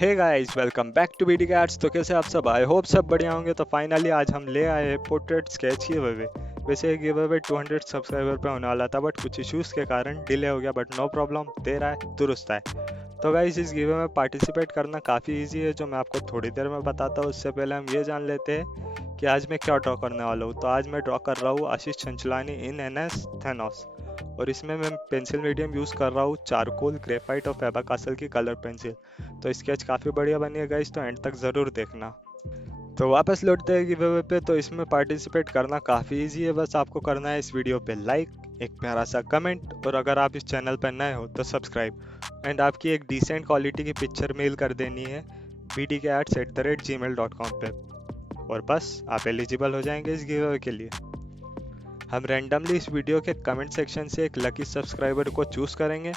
Hey guys, welcome back to BD cats. तो कैसे आप सब? आई होप सब बढ़िया होंगे। तो फाइनली आज हम ले आए हैं पोर्ट्रेट स्केच गिव अवे। वैसे गिव अवे 200 सब्सक्राइबर पे होने वाला था, बट कुछ इश्यूज के कारण डिले हो गया। बट नो प्रॉब्लम, देर आए दुरुस्त आए। तो गाइस, इस गिव अवे में पार्टिसिपेट करना काफ़ी इजी है, जो मैं आपको थोड़ी देर में बताता हूँ। उससे पहले हम ये जान लेते हैं कि आज मैं क्या ड्रॉ करने वाला हूँ। तो आज मैं ड्रॉ कर रहा हूँ आशीष चंचलानी इन एनएस थेनोस, और इसमें मैं पेंसिल मीडियम यूज़ कर रहा हूँ चारकोल, ग्रेफाइट और फैबर कासल की कलर पेंसिल। तो स्केच काफ़ी बढ़िया बनी है गाइस, तो एंड तक ज़रूर देखना। तो वापस लौटते हैं गिव पे। तो इसमें पार्टिसिपेट करना काफ़ी इजी है, बस आपको करना है इस वीडियो पे लाइक, एक प्यारा सा कमेंट, और अगर आप इस चैनल पर नए हो तो सब्सक्राइब। एंड आपकी एक डिसेंट क्वालिटी की पिक्चर मेल कर देनी है bdcats@gmail.com पे, और बस आप एलिजिबल हो जाएंगे इस गिव के लिए। हम रैंडमली इस वीडियो के कमेंट सेक्शन से एक लकी सब्सक्राइबर को चूज़ करेंगे।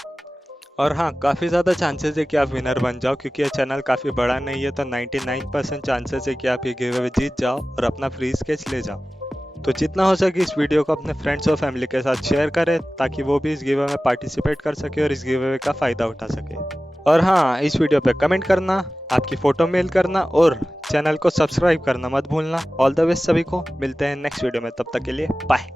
और हाँ, काफ़ी ज़्यादा चांसेस है कि आप विनर बन जाओ, क्योंकि ये चैनल काफ़ी बड़ा नहीं है। तो 99% चांसेस है कि आप ये गिव अवे जीत जाओ और अपना फ्री स्केच ले जाओ। तो जितना हो सके इस वीडियो को अपने फ्रेंड्स और फैमिली के साथ शेयर करें, ताकि वो भी इस गिव अवे में पार्टिसिपेट कर सके और इस गिव अवे का फ़ायदा उठा सके। और हाँ, इस वीडियो पे कमेंट करना, आपकी फ़ोटो मेल करना और चैनल को सब्सक्राइब करना मत भूलना। ऑल द बेस्ट सभी को, मिलते हैं नेक्स्ट वीडियो में, तब तक के लिए बाय।